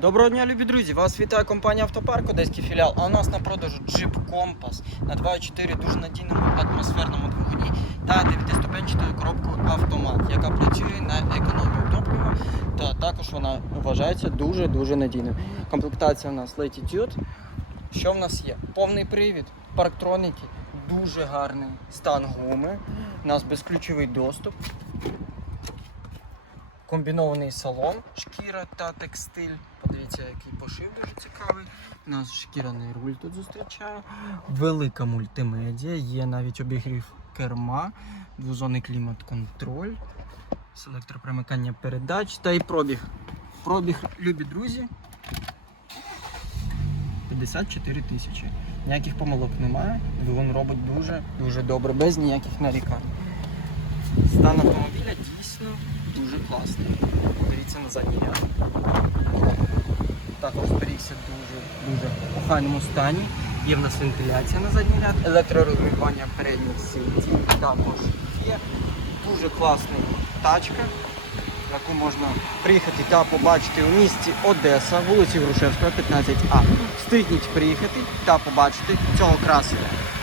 Доброго дня, любі друзі! Вас вітає компанія Автопарк, Одеський філіал. А у нас на продажу Jeep Compass на 2.4 дуже надійному атмосферному двигуні та 9-ступенчатою коробкою автомат, яка працює на економію топлива. Та також вона вважається дуже-дуже надійною. Комплектація у нас Latitude. Що в нас є? Повний привід, парктроніки, дуже гарний стан гуми. У нас безключовий доступ. Комбінований салон, шкіра та текстиль. Подивіться, який пошив дуже цікавий. У нас шкіряний руль тут зустрічає. Велика мультимедіа, є навіть обігрів керма, двозонний клімат-контроль, селектор примикання передач та і пробіг. Пробіг, любі друзі. 54 тисячі. Ніяких помилок немає. Двигун робить дуже дуже добре, без ніяких нарікань. Стан автомобіля дійсно дуже класний. Дивіться на задній ряд. Також зберігся дуже дуже в охайному стані. Є в нас вентиляція на задній ряд, електрорегулювання передніх сидінь також є. Дуже класна тачка, яку можна приїхати та побачити у місті Одеса, вулиці Грушевського, 15А. Встигніть приїхати та побачити цього красення.